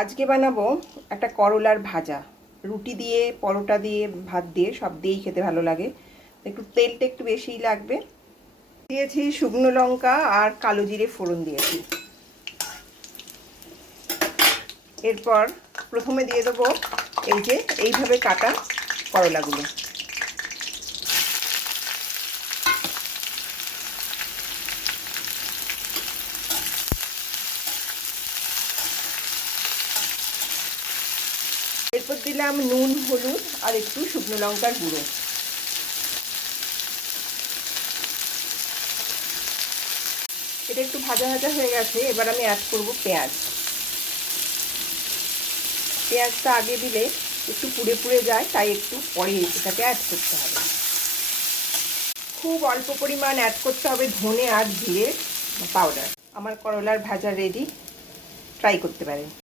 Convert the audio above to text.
আজকে বানাবো একটা করলার ভাজা। রুটি দিয়ে, পরোটা দিয়ে, ভাত দিয়ে সব দিয়েই খেতে ভালো লাগে। একটু তেলটা একটু বেশিই লাগবে। দিয়েছি শুকনো লঙ্কা আর কালো জিরে ফোড়ন দিয়েছি। এরপর প্রথমে দিয়ে দেবো এই যে এইভাবে কাটা করলাগুলো। এরপর দিলাম নুন, হলুদ আর একটু শুকনো লঙ্কার গুঁড়ো। এটা একটু ভাজা ভাজা হয়ে গেছে। এবার আমি অ্যাড করব পেঁয়াজ। পেঁয়াজটা আগে দিলে একটু পুড়ে পুড়ে যায়, তাই একটু পরে এটাকে অ্যাড করতে হবে। খুব অল্প পরিমাণ অ্যাড করতে হবে ধনে আর জিরে পাউডার। আমার করলার ভাজা রেডি, ট্রাই করতে পারেন।